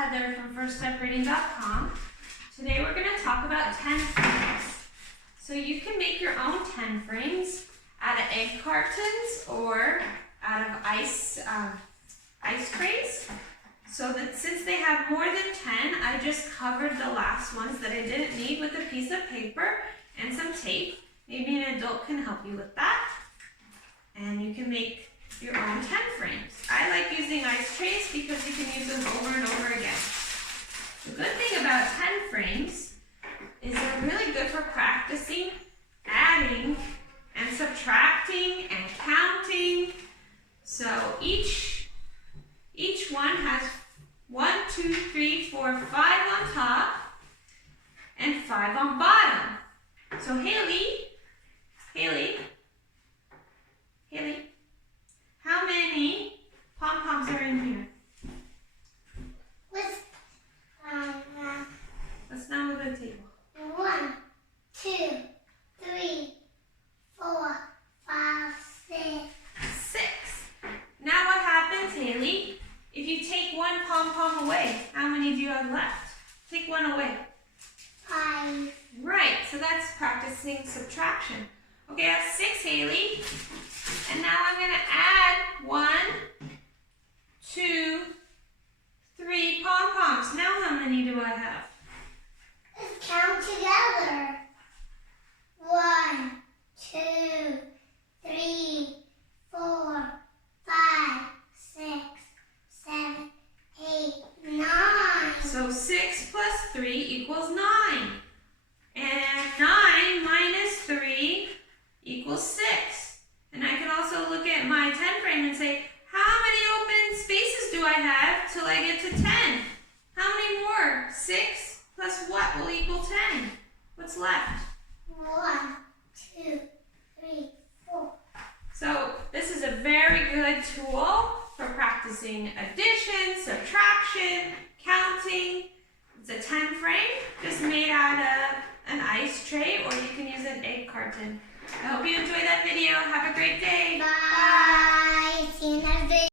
Heather from firststepreading.com. Today we're going to talk about 10 frames. So you can make your own 10 frames out of egg cartons or out of ice trays. So that since they have more than 10, I just covered the last ones that I didn't need with a piece of paper and some tape. Maybe an adult can help you with that. And you can make your own 10 frames. I like using ice trays because you can use them over and over again. The good thing about 10 frames is they're really good for practicing, adding, and subtracting, and counting. So each one has 1, 2, 3, 4, 5 on top, and 5 on bottom. So Haley, how many pom-poms are in here? Let's number the table. 1, 2, 3, 4, 5, 6. 6. Now what happens, Haley? If you take one pom-pom away, how many do you have left? Take one away. 5. Right, so that's practicing subtraction. Okay, I have 6, Haley. And now I'm going to add 1, 2, 3 pom-poms. Now how many do I have? Let's count together. 1, 2, 3, 4, 5, 6, 7, 8, 9. So 6 plus 3 equals 9. And 9 minus 3 equals 6. And I can also look at my 10 frame and say, how many open spaces do I have till I get to 10? How many more? 6 plus what will equal 10? What's left? 1, 2, 3, 4. So this is a very good tool for practicing addition, subtraction, counting. It's a 10 frame just made out of an ice tray, or you can use an egg carton. I hope you enjoyed that video. Have a great day. Bye. See you next video.